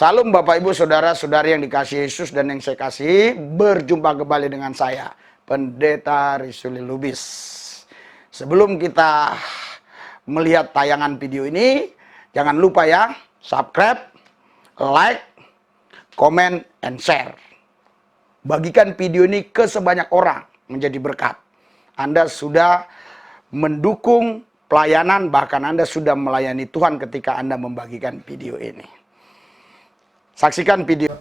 Salam Bapak Ibu Saudara-saudari yang dikasihi Yesus dan yang saya kasihi. Berjumpa kembali dengan saya, Pendeta Rizuli Lubis. Sebelum kita melihat tayangan video ini, jangan lupa ya, subscribe, like, comment, and share. Bagikan video ini ke sebanyak orang menjadi berkat. Anda sudah mendukung pelayanan, bahkan Anda sudah melayani Tuhan ketika Anda membagikan video ini. Saksikan video.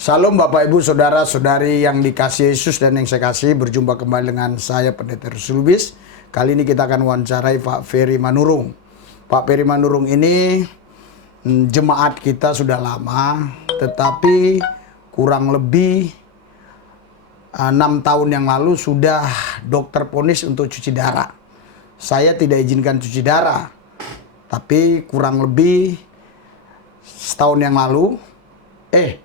Salam Bapak Ibu Saudara-saudari yang dikasihi Yesus dan yang saya kasihi. Berjumpa kembali dengan saya Pendeta Rizuli Lubis. Kali ini kita akan wawancarai Pak Ferry Manurung. Pak Ferry Manurung ini jemaat kita sudah lama, tetapi kurang lebih 6 tahun yang lalu sudah dokter vonis untuk cuci darah. Saya tidak izinkan cuci darah, tapi kurang lebih setahun yang lalu,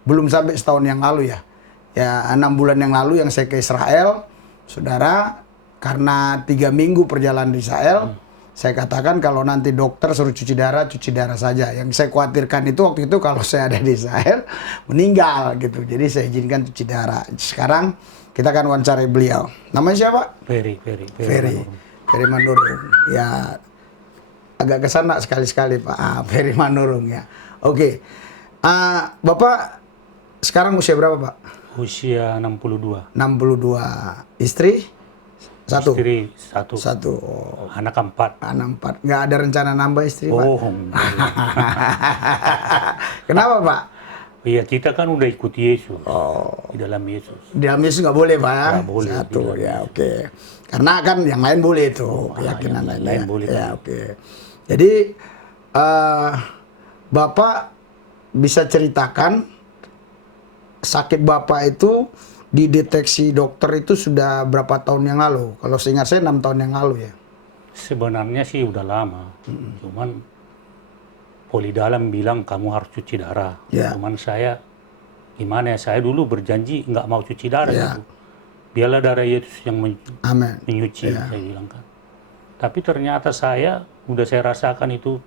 belum sampai setahun yang lalu ya. Ya 6 bulan yang lalu yang saya ke Israel, saudara, karena 3 minggu perjalanan di Israel, saya katakan kalau nanti dokter suruh cuci darah saja. Yang saya khawatirkan itu waktu itu kalau saya ada di Israel, meninggal gitu. Jadi saya izinkan cuci darah. Sekarang kita akan wawancarai beliau. Namanya siapa? Ferry Manurung. Ya, agak kesana sekali-sekali Pak. Ferry Manurung ya. Oke. Bapak sekarang usia berapa Pak? Usia 62. 62. Istri? Satu? Istri satu. Oh. Anak 4. Anak 4. Nggak ada rencana nambah istri Pak? Oh, Kenapa Pak? iya, kita kan udah ikut Yesus. Oh. Di dalam Yesus. Di dalam Yesus nggak boleh Pak ya? Nggak boleh. Satu ya, oke. Karena kan yang lain boleh itu. Keyakinan yang lain boleh. Ya, oke. Jadi Bapak bisa ceritakan sakit Bapak itu dideteksi dokter itu sudah berapa tahun yang lalu? Kalau seingat saya 6 tahun yang lalu ya. Sebenarnya sih udah lama. Cuman poli dalam bilang kamu harus cuci darah. Ya. Cuman saya gimana ya? Saya dulu berjanji nggak mau cuci darah Ya. gitu. Biarlah darah Yesus yang Amin. menyuci, Ya. saya bilang kan. Tapi ternyata saya rasakan itu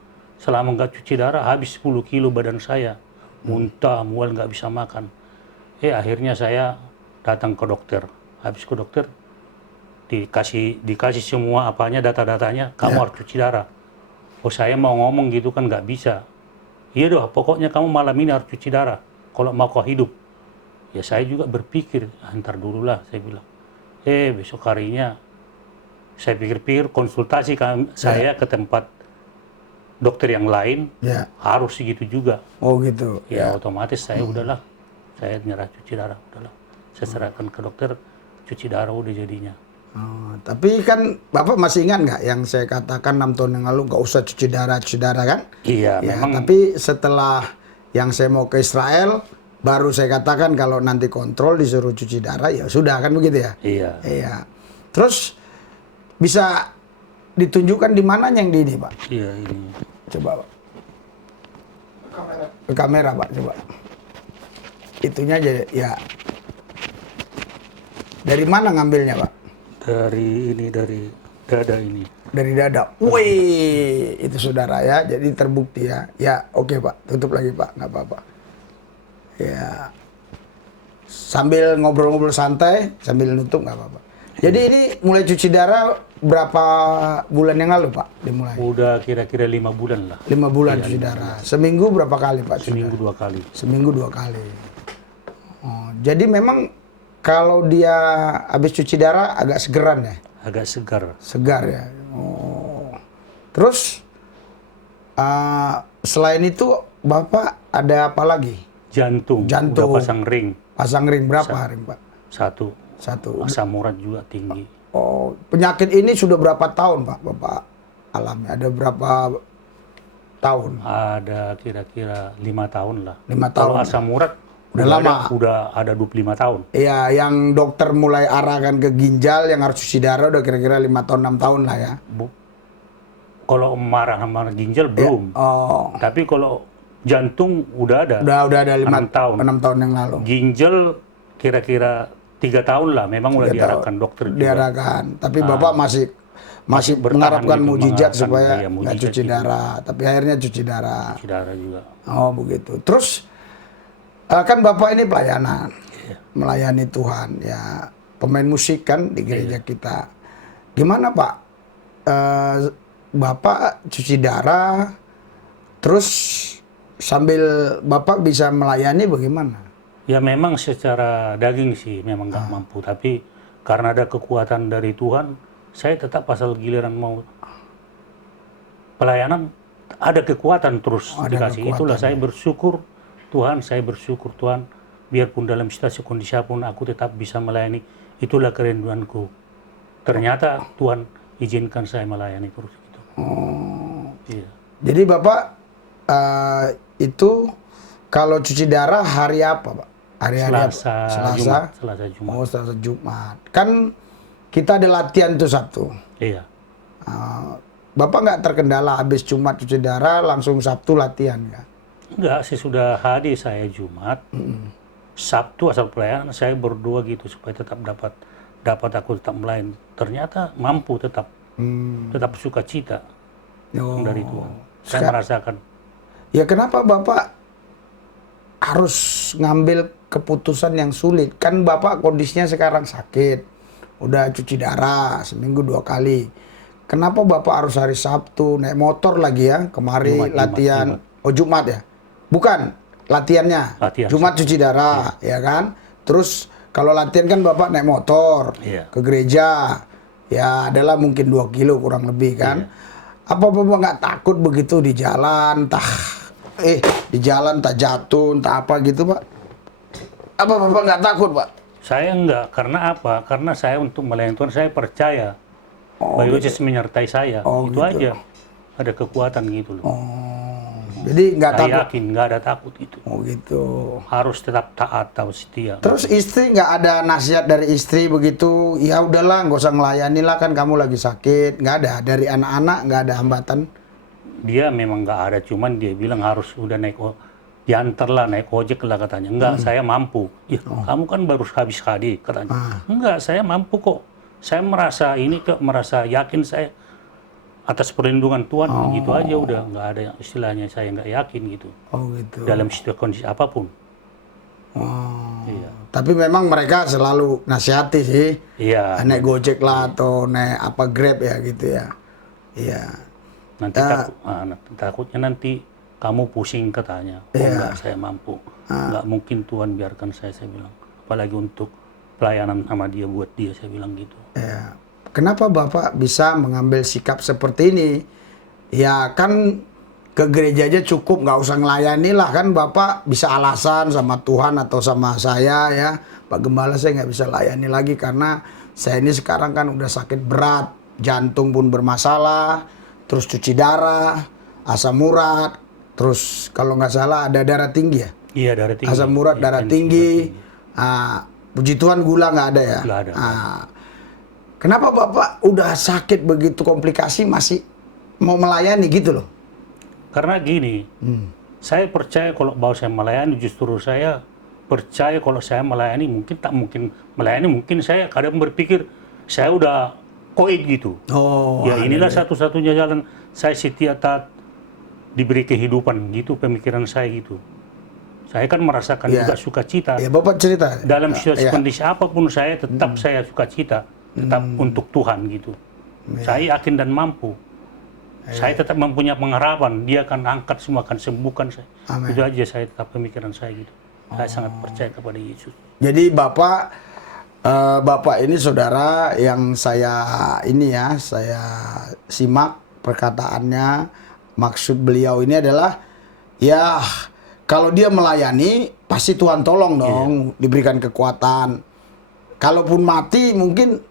selama nggak cuci darah habis 10 kilo badan saya. Muntah, mual, nggak bisa makan. Akhirnya saya datang ke dokter. Habis ke dokter dikasih semua apanya, data-datanya, kamu harus cuci darah. Oh, saya mau ngomong gitu kan nggak bisa. Iya doh, pokoknya kamu malam ini harus cuci darah kalau mau kau hidup. Ya saya juga berpikir, ntar dulu lah, saya bilang. Besok harinya saya pikir-pikir konsultasi saya ke tempat dokter yang lain, harus segitu juga. Oh gitu. Ya otomatis saya udahlah, saya nyerah cuci darah, udahlah. Saya serahkan ke dokter, cuci darah udah jadinya. Oh, tapi kan Bapak masih ingat nggak yang saya katakan 6 tahun yang lalu nggak usah cuci darah kan? Iya, ya, memang. Tapi setelah yang saya mau ke Israel, baru saya katakan kalau nanti kontrol disuruh cuci darah, ya sudah kan begitu ya? Iya. Terus bisa ditunjukkan di mana yang di ini Pak? Iya, ini. Coba Pak. Ke kamera Pak, coba. Itunya aja ya. Dari mana ngambilnya Pak? Dari dada ini. Dari dada. Wih, itu saudara ya. Jadi terbukti ya. Ya, oke Pak. Tutup lagi Pak, nggak apa-apa. Ya. Sambil ngobrol-ngobrol santai, sambil nutup nggak apa-apa. Jadi ini mulai cuci darah berapa bulan yang lalu Pak? Dimulai. Udah kira-kira 5 bulan lah. 5 bulan cuci darah. Seminggu berapa kali Pak? Seminggu 2 kali. Seminggu 2 kali. Oh, jadi memang kalau dia habis cuci darah agak segeran ya? Agak segar. Segar ya. Oh. Terus selain itu Bapak ada apa lagi? Jantung. Udah pasang ring. Pasang ring berapa ring Pak? Satu. Asam urat juga tinggi. Oh, penyakit ini sudah berapa tahun Pak Bapak alami? Ada berapa tahun? Ada kira-kira 5 tahun lah. 5 tahun. Kalau asam urat udah lama. Udah ada 25 tahun. Iya, yang dokter mulai arahkan ke ginjal yang harus cuci darah udah kira-kira 5 tahun 6 tahun lah ya. Kalau marah sama ginjal belum. Ya. Oh. Tapi kalau jantung udah ada. Udah ada 6 tahun. 6 tahun yang lalu. Ginjal kira-kira 3 tahun lah, memang udah diarahkan dokter juga. Diarahkan, tapi Bapak masih mengharapkan gitu, mujizat supaya mujizat nggak cuci gitu. darah, tapi akhirnya cuci darah. Cuci darah juga. Oh begitu. Terus Kan Bapak ini pelayanan, Iya. melayani Tuhan, ya pemain musik kan di gereja kita. Gimana Pak? Bapak cuci darah, terus sambil Bapak bisa melayani bagaimana? Ya memang secara daging sih memang nggak mampu, tapi karena ada kekuatan dari Tuhan, saya tetap pasal giliran mau pelayanan ada kekuatan terus Ada dikasih. kekuatan, Itulah saya bersyukur Tuhan, biarpun dalam situasi kondisi apapun aku tetap bisa melayani. Itulah kerinduanku. Ternyata Tuhan izinkan saya melayani terus gitu. Iya. Jadi Bapak itu kalau cuci darah hari apa Pak? Hari-hari apa? Selasa, Jumat. Oh, Selasa Jumat. Kan kita ada latihan tuh Sabtu. Iya. Bapak nggak terkendala habis Jumat cuci darah langsung Sabtu latihan ya? Enggak, sesudah hadir saya Jumat, Sabtu asal pelayanan saya berdoa gitu supaya tetap dapat aku tetap melayani. Ternyata mampu tetap sukacita Oh. dari Tuhan. Saya merasakan. Ya kenapa Bapak harus ngambil keputusan yang sulit? Kan Bapak kondisinya sekarang sakit, udah cuci darah seminggu 2 kali. Kenapa Bapak harus hari Sabtu naik motor lagi ya? Kemari latihan. Oh Jumat ya? Bukan, latihannya. Latihan. Jumat cuci darah, ya kan? Terus kalau latihan kan Bapak naik motor Iya. ke gereja. Ya adalah mungkin 2 kilo kurang lebih kan. Apa Bapak nggak takut begitu di jalan, di jalan tak jatuh, entah apa gitu Pak? Apa Bapak nggak takut Pak? Saya enggak, karena apa? Karena saya untuk melayani Tuhan, saya percaya bahwa Yesus menyertai saya. Itu gitu. aja. Ada kekuatan gitu loh. Jadi nggak Saya takut. yakin, nggak ada takut itu. Oh gitu. Harus tetap taat atau setia. Terus istri nggak ada nasihat dari istri begitu? Ya udahlah, nggak usah ngelayani lah kan kamu lagi sakit. Nggak ada dari anak-anak, nggak ada hambatan. Dia memang nggak ada, cuman dia bilang harus udah diantar lah, naik ojek lah katanya. Enggak, saya mampu. Ya, kamu kan baru habis hadir katanya. Enggak, saya mampu kok. Saya merasa merasa yakin saya atas perlindungan Tuhan, gitu aja udah. Nggak ada yang istilahnya saya nggak yakin gitu. Oh gitu. Dalam situasi kondisi apapun. Oh. Iya. Tapi memang mereka selalu nasihati sih. Iya. Naik Gojek lah atau naik apa Grab ya gitu ya. Iya. Nanti takutnya nanti kamu pusing katanya. Oh enggak, saya mampu. Enggak mungkin Tuhan biarkan saya bilang. Apalagi untuk pelayanan sama dia, buat dia, saya bilang gitu. Ya. Kenapa Bapak bisa mengambil sikap seperti ini? Ya kan ke gereja aja cukup, nggak usah ngelayani lah kan Bapak bisa alasan sama Tuhan atau sama saya ya. Pak Gembala saya nggak bisa layani lagi karena saya ini sekarang kan udah sakit berat. Jantung pun bermasalah, terus cuci darah, asam urat, terus kalau nggak salah ada darah tinggi ya? Iya, darah tinggi. Asam urat, darah tinggi. Puji Tuhan gula nggak ada ya? Nggak ada. Kenapa Bapak udah sakit begitu komplikasi masih mau melayani gitu loh? Karena gini, saya percaya kalau bahwa saya melayani, justru saya percaya kalau saya melayani, mungkin saya kadang berpikir saya udah koid gitu. Oh, ya inilah satu-satunya jalan saya setia taat diberi kehidupan gitu, pemikiran saya gitu. Saya kan merasakan juga sukacita. Ya Bapak cerita. Dalam situasi kondisi apapun saya tetap saya sukacita, tetap untuk Tuhan gitu. Saya yakin dan mampu. Saya tetap mempunyai pengharapan, dia akan angkat semua, akan sembuhkan saya. Amen. Itu aja saya tetap pemikiran saya gitu. Saya sangat percaya kepada Yesus. Jadi Bapak ini saudara yang saya simak perkataannya, maksud beliau ini adalah ya kalau dia melayani pasti Tuhan tolong dong, diberikan kekuatan. Kalaupun mati mungkin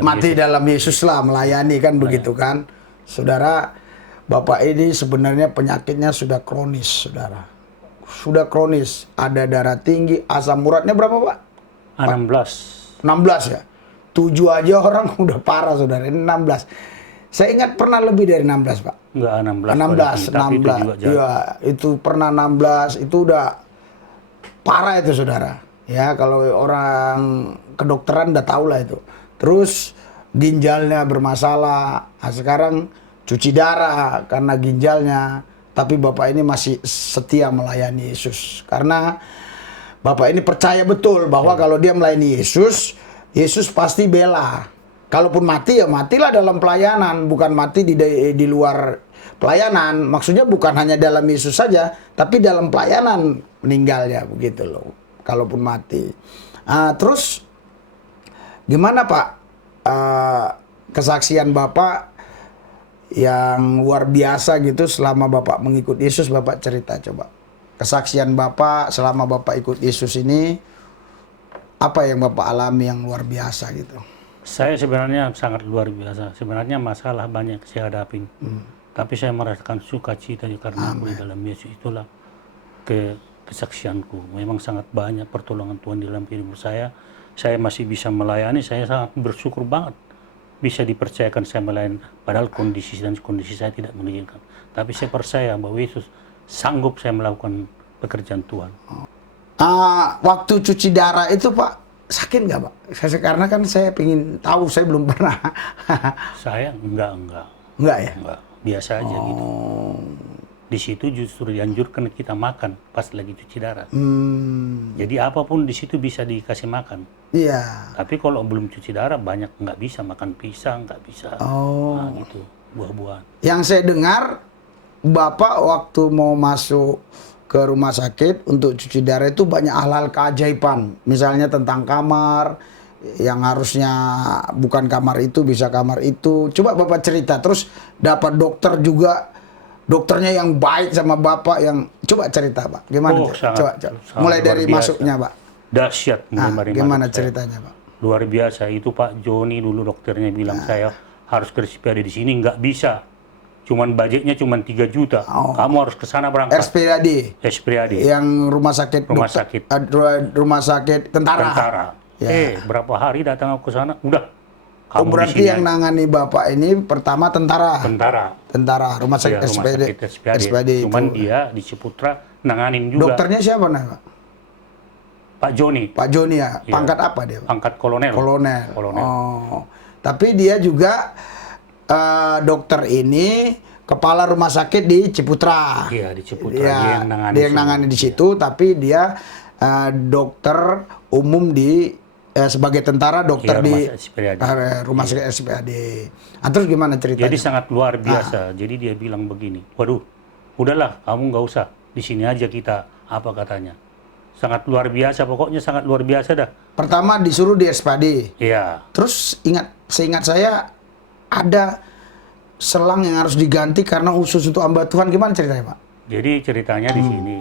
mati dalam Yesus lah, melayani kan begitu kan. Saudara, Bapak ini sebenarnya penyakitnya sudah kronis, saudara. Sudah kronis, ada darah tinggi, asam uratnya berapa Pak? 16. 16 ya? 7 aja orang udah parah saudara, ini 16. Saya ingat pernah lebih dari 16 Pak. Enggak, 16. Iya, itu pernah 16, itu udah parah itu saudara. Ya, kalau orang kedokteran udah tahu lah itu. Terus ginjalnya bermasalah. Nah, sekarang cuci darah karena ginjalnya. Tapi Bapak ini masih setia melayani Yesus. Karena Bapak ini percaya betul bahwa kalau dia melayani Yesus, Yesus pasti bela. Kalaupun mati ya matilah dalam pelayanan, bukan mati di luar pelayanan. Maksudnya bukan hanya dalam Yesus saja, tapi dalam pelayanan meninggalnya begitu loh. Kalaupun mati. Terus gimana Pak kesaksian Bapak yang luar biasa gitu selama Bapak mengikut Yesus? Bapak cerita coba. Kesaksian Bapak selama Bapak ikut Yesus ini, apa yang Bapak alami yang luar biasa gitu? Saya sebenarnya sangat luar biasa. Sebenarnya masalah banyak saya hadapin. Tapi saya merasakan sukacita karena aku di dalam Yesus. Itulah kesaksianku. Memang sangat banyak pertolongan Tuhan di dalam hidup saya. Saya masih bisa melayani. Saya sangat bersyukur banget bisa dipercayakan saya melayani. Padahal kondisi saya tidak mengizinkan. Tapi saya percaya bahwa Yesus sanggup saya melakukan pekerjaan Tuhan. Waktu cuci darah itu Pak, sakit nggak Pak? Karena kan saya ingin tahu, saya belum pernah. Saya enggak. Enggak ya? Enggak, biasa aja gitu. Di situ justru dianjurkan kita makan pas lagi cuci darah. Jadi apapun di situ bisa dikasih makan. Iya. Tapi kalau belum cuci darah banyak nggak bisa makan pisang, nggak bisa. Nah, gitu, buah-buahan. Yang saya dengar, Bapak waktu mau masuk ke rumah sakit untuk cuci darah itu banyak hal-hal keajaiban. Misalnya tentang kamar, yang harusnya bukan kamar itu bisa kamar itu. Coba Bapak cerita. Terus dapat dokter juga, dokternya yang baik sama Bapak yang... Coba cerita Pak, gimana? Coba. Mulai dari masuknya Pak. Dahsyat mulai gimana masuk ceritanya Pak? Luar biasa. Itu Pak Joni dulu dokternya bilang saya harus ke RSPAD di sini, nggak bisa. Cuman budgetnya cuma 3 juta. Kamu harus ke sana berangkat. RSPAD. Yang rumah sakit rumah sakit tentara. Ya. Berapa hari datang aku ke sana, udah. Kamu berarti yang nangani Bapak ini pertama tentara. Tentara, rumah sakit RSPAD. Cuman dia di Ciputra nanganin juga. Dokternya siapa Pak? Pak Joni. Pak Joni ya. Pangkat apa dia? Pangkat kolonel. Tapi dia juga dokter ini kepala rumah sakit di Ciputra. Iya, di Ciputra. Dia yang nangani di situ, tapi dia dokter umum di sebagai tentara, dokter di rumah sakit RSPAD. Terus gimana ceritanya? Jadi sangat luar biasa. Jadi dia bilang begini, waduh, udahlah, kamu nggak usah, di sini aja kita, apa katanya. Sangat luar biasa, pokoknya sangat luar biasa dah. Pertama disuruh di RSPAD. Iya. Terus seingat saya ada selang yang harus diganti karena khusus untuk hamba Tuhan. Gimana ceritanya Pak? Jadi ceritanya di sini,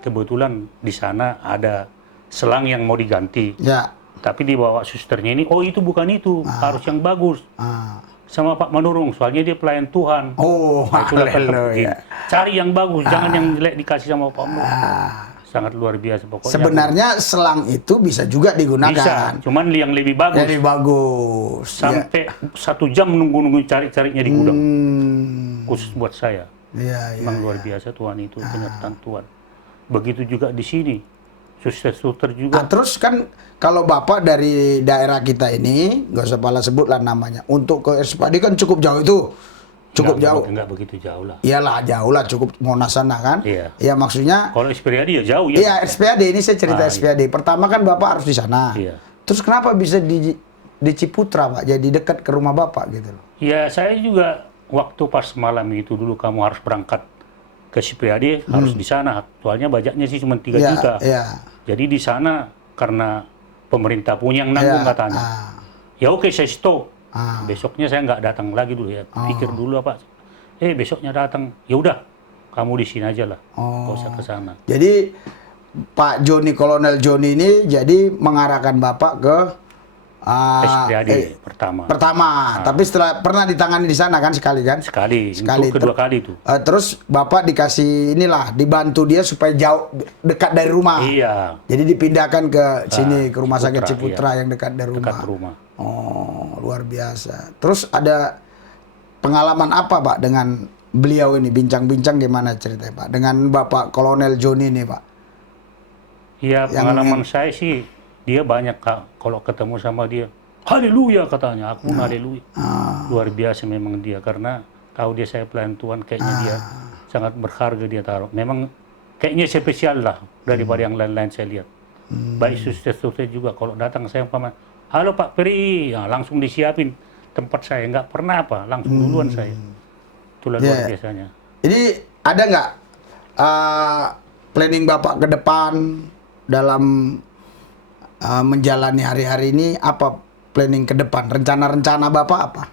kebetulan di sana ada selang yang mau diganti. Ya. Tapi dibawa susternya ini, oh itu bukan itu, harus yang bagus. Sama Pak Manurung, soalnya dia pelayan Tuhan. Haleluya. Cari yang bagus, jangan yang jelek dikasih sama Pak Manurung. Sangat luar biasa pokoknya. Sebenarnya selang itu bisa juga digunakan. Bisa, cuman yang lebih bagus. Lebih bagus. Sampai 1 jam nunggu carinya di gudang. Khusus buat saya. Memang luar biasa Tuhan itu, penyertaan Tuhan. Begitu juga di sini. Suster-suster juga. Terus kan kalau Bapak dari daerah kita ini, nggak usah pala sebut lah namanya, untuk ke RSPAD kan cukup jauh itu. Cukup jauh. Enggak begitu jauh lah. Iyalah jauh lah, cukup Monas sana kan. Iya. Ya maksudnya. Kalau RSPAD ya jauh ya. Iya RSPAD, ini saya cerita RSPAD. Iya. Pertama kan Bapak harus di sana. Iya. Terus kenapa bisa di Ciputra Pak, jadi dekat ke rumah Bapak gitu loh? Ya saya juga waktu pas malam itu dulu kamu harus berangkat ke RSPAD, harus di sana. Soalnya budgetnya sih cuma 3 juta. Iya. Jadi di sana karena pemerintah punya yang nanggung katanya. Ya oke, saya stop. Besoknya saya nggak datang lagi dulu ya. Pikir dulu apa. Besoknya datang. Ya udah, kamu di sini aja lah. Nggak usah ke sana. Jadi Pak Joni, Kolonel Joni ini jadi mengarahkan Bapak ke RSPAD pertama. Tapi setelah pernah ditangani di sana kan sekali kan? Sekali. Untuk kedua kali itu. Terus Bapak dikasih dibantu dia supaya jauh dekat dari rumah. Iya. Jadi dipindahkan ke sini ke rumah sakit Ciputra yang dekat dari rumah. Dekat rumah. Oh, luar biasa. Terus ada pengalaman apa Pak dengan beliau ini? Bincang-bincang gimana ceritanya Pak? Dengan Bapak Kolonel Joni ini Pak? Iya, pengalaman saya sih dia banyak Kak, kalau ketemu sama dia, haleluya katanya, aku haleluya. Luar biasa memang dia, karena tahu dia saya pelayan Tuhan, kayaknya dia sangat berharga dia taruh. Memang kayaknya spesial lah daripada yang lain-lain saya lihat. Baik suster-suster juga kalau datang saya umpama, halo Pak Peri, ya, langsung disiapin tempat saya, nggak pernah langsung duluan saya. Itulah luar Ya. biasanya. Jadi ada nggak planning Bapak ke depan dalam menjalani hari-hari ini, apa planning ke depan? Rencana-rencana Bapak apa?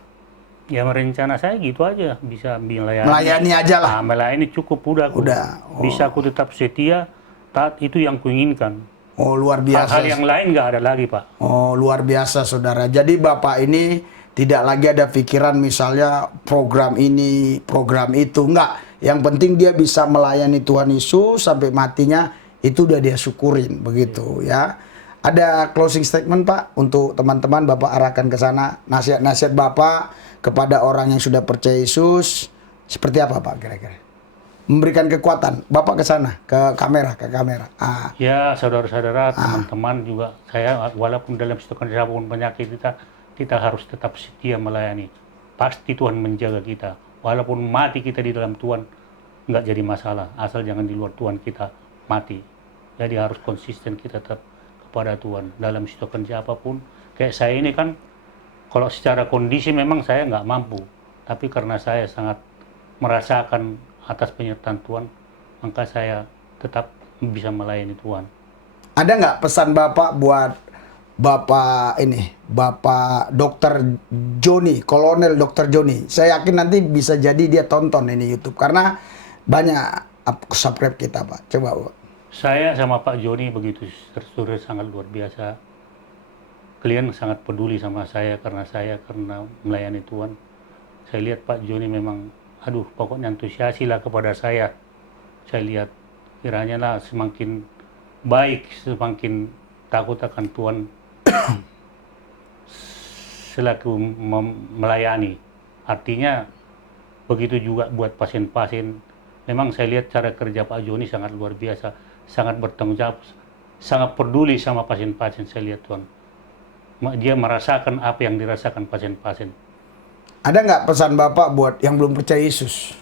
Ya rencana saya gitu aja, bisa melayani. Melayani aja lah. Nah, melayani cukup udah. Udah. Bisa aku tetap setia, taat, itu yang kuinginkan. Oh, luar biasa. Hal-hal yang lain nggak ada lagi, Pak. Oh, luar biasa, saudara. Jadi Bapak ini tidak lagi ada pikiran misalnya program ini, program itu. Enggak. Yang penting dia bisa melayani Tuhan Yesus sampai matinya, itu udah dia syukurin. Begitu ya. Ada closing statement, Pak, untuk teman-teman Bapak arahkan ke sana. Nasihat-nasihat Bapak kepada orang yang sudah percaya Yesus. Seperti apa, Pak, kira-kira? Memberikan kekuatan. Bapak ke sana, ke kamera. Ya, saudara-saudara, teman-teman juga, saya walaupun dalam situasi apapun penyakit kita harus tetap setia melayani. Pasti Tuhan menjaga kita. Walaupun mati kita di dalam Tuhan, nggak jadi masalah. Asal jangan di luar Tuhan kita mati. Jadi harus konsisten kita tetap kepada Tuhan. Dalam situasi apapun, kayak saya ini kan, kalau secara kondisi memang saya nggak mampu. Tapi karena saya sangat merasakan atas penyertaan Tuhan, maka saya tetap bisa melayani Tuhan. Ada nggak pesan Bapak buat Bapak Dokter Joni, Kolonel Dokter Joni? Saya yakin nanti bisa jadi dia tonton ini YouTube karena banyak subscribe kita, Pak. Coba, Pak. Saya sama Pak Joni begitu tersurat sangat luar biasa. Kalian sangat peduli sama saya karena melayani Tuhan. Saya lihat Pak Joni memang, pokoknya antusiasilah kepada saya. Saya lihat kiranya lah semakin baik, semakin takut akan Tuhan selaku melayani. Artinya begitu juga buat pasien-pasien. Memang saya lihat cara kerja Pak Joni sangat luar biasa, sangat bertanggung jawab, sangat peduli sama pasien-pasien. Saya lihat Tuhan, dia merasakan apa yang dirasakan pasien-pasien. Ada nggak pesan Bapak buat yang belum percaya Yesus?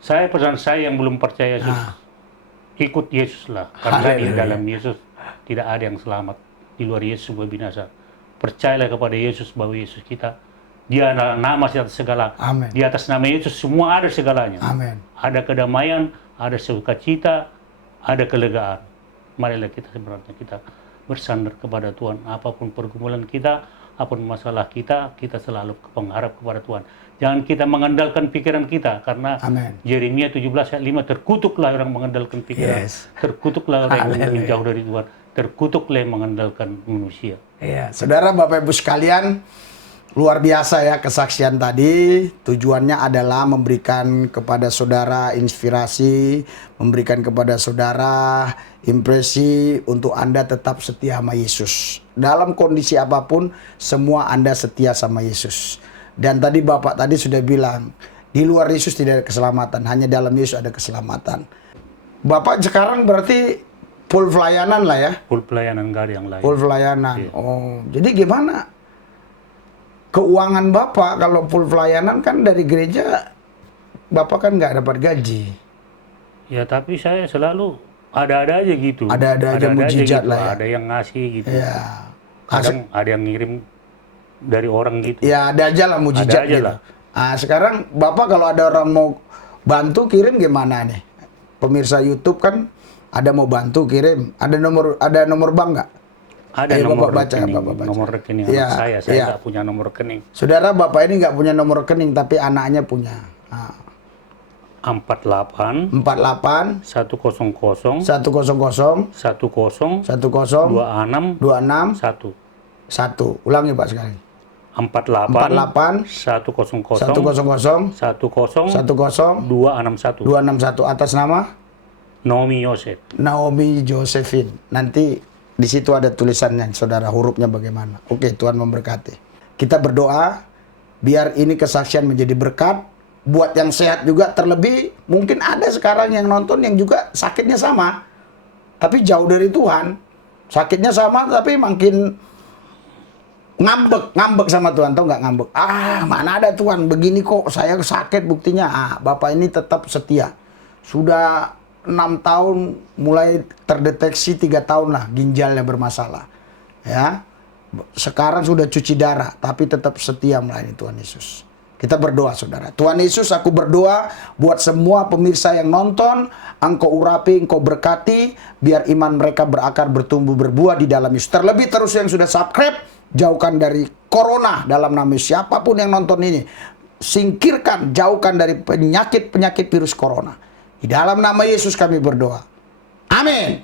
Pesan saya yang belum percaya Yesus, ikut Yesus lah. Karena di dalam Yesus tidak ada yang selamat. Di luar Yesus semua binasa. Percayalah kepada Yesus bahwa Yesus kita, dia adalah nama di atas segala. Amen. Di atas nama Yesus semua ada segalanya. Amin. Ada kedamaian, ada sukacita, ada kelegaan. Marilah kita sebenarnya kita bersandar kepada Tuhan. Apapun pergumulan kita, apapun masalah kita selalu mengharap kepada Tuhan. Jangan kita mengandalkan pikiran kita, karena Yeremia 17 ayat 5, terkutuklah orang mengandalkan pikiran, terkutuklah orang yang menjauh dari Tuhan, terkutuklah yang mengandalkan manusia. Iya, saudara, Bapak Ibu sekalian, luar biasa ya kesaksian tadi. Tujuannya adalah memberikan kepada saudara inspirasi, memberikan kepada saudara impresi untuk Anda tetap setia sama Yesus. Dalam kondisi apapun, semua Anda setia sama Yesus. Dan tadi Bapak tadi sudah bilang, di luar Yesus tidak ada keselamatan, hanya dalam Yesus ada keselamatan. Bapak sekarang berarti full pelayanan lah ya? Full pelayanan, nggak ada yang lain. Full pelayanan. Iya. Oh, jadi gimana keuangan Bapak kalau full pelayanan? Kan dari gereja Bapak kan nggak dapat gaji. Ya, tapi saya selalu ada-ada aja gitu. Ada-ada aja mujizat gitu. lah ya. Ada yang ngasih gitu. Ya. Kadang ada yang ngirim dari orang gitu. Ya, ada aja lah mujizat gitu. Lah. Nah, sekarang Bapak kalau ada orang mau bantu kirim gimana nih? Pemirsa YouTube kan ada mau bantu kirim. Ada nomor bank nggak? Ada nomor Bapak rekening. Bapak baca. Nomor rekening ya, anak saya nggak punya nomor rekening. Saudara, Bapak ini nggak punya nomor rekening, tapi anaknya punya. Nah. 48 100 100 10 10 26 1. Ulangi Pak sekali. 48 100 10 261 atas nama Naomi Yosef. Naomi Josephine. Nanti di situ ada tulisannya, saudara, hurufnya bagaimana. Oke, Tuhan memberkati. Kita berdoa biar ini kesaksian menjadi berkat buat yang sehat juga. Terlebih mungkin ada sekarang yang nonton yang juga sakitnya sama, tapi jauh dari Tuhan. Sakitnya sama tapi makin ngambek sama Tuhan. Tahu nggak ngambek? Mana ada Tuhan, begini kok saya sakit buktinya. Bapak ini tetap setia. Sudah 6 tahun mulai terdeteksi 3 tahun lah ginjalnya bermasalah. Ya. Sekarang sudah cuci darah tapi tetap setia melayani Tuhan Yesus. Kita berdoa saudara. Tuhan Yesus, aku berdoa buat semua pemirsa yang nonton, Engkau urapi, Engkau berkati, biar iman mereka berakar, bertumbuh, berbuah di dalam Yesus. Terlebih terus yang sudah subscribe, jauhkan dari corona dalam nama Yesus. Siapapun yang nonton ini, singkirkan, jauhkan dari penyakit-penyakit virus corona. Di dalam nama Yesus kami berdoa. Amin.